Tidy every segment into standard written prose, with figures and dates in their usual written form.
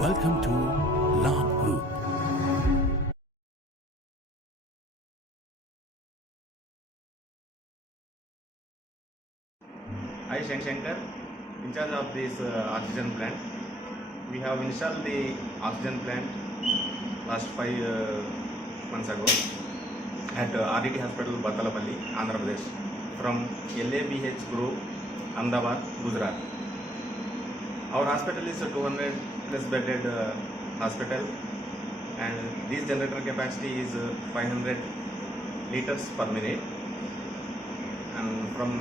Welcome to Labh Group. I, Shankar, Incharge of this oxygen plant. We have installed the oxygen plant last 5 months ago at RDT Hospital, Batalapalli, Andhrapradesh, from Labh Group, Ahmedabad, Gujarat. Our hospital is a 200 plus bedded hospital, and this generator capacity is 500 liters per minute. And from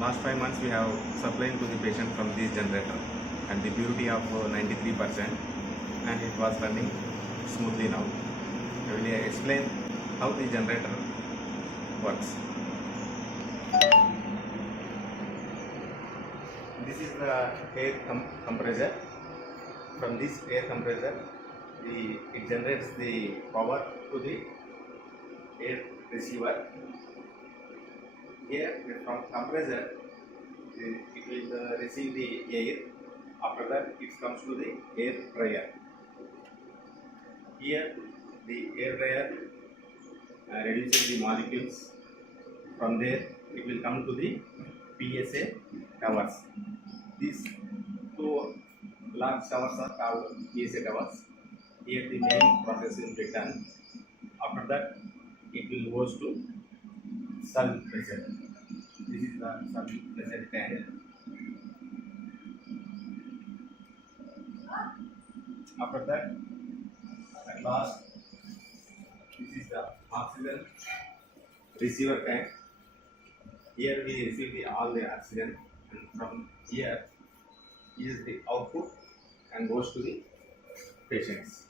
last 5 months we have supplied to the patient from this generator and the purity of 93%, and it was running smoothly now. I will explain how the generator works. This is the air compressor. From this air compressor, it generates the power to the air receiver. Here from compressor, it will receive the air. After that, it comes to the air dryer. Here the air dryer reduces the molecules. From there, it will come to the PSA towers. These two large towers are called PSA towers. Here the main process will be done. After that, it will goes to salt pressure. This is the salt pressure tank. After that, at last, this is the oxygen receiver tank. Here we receive all the oxygen, and from here is the output and goes to the patients.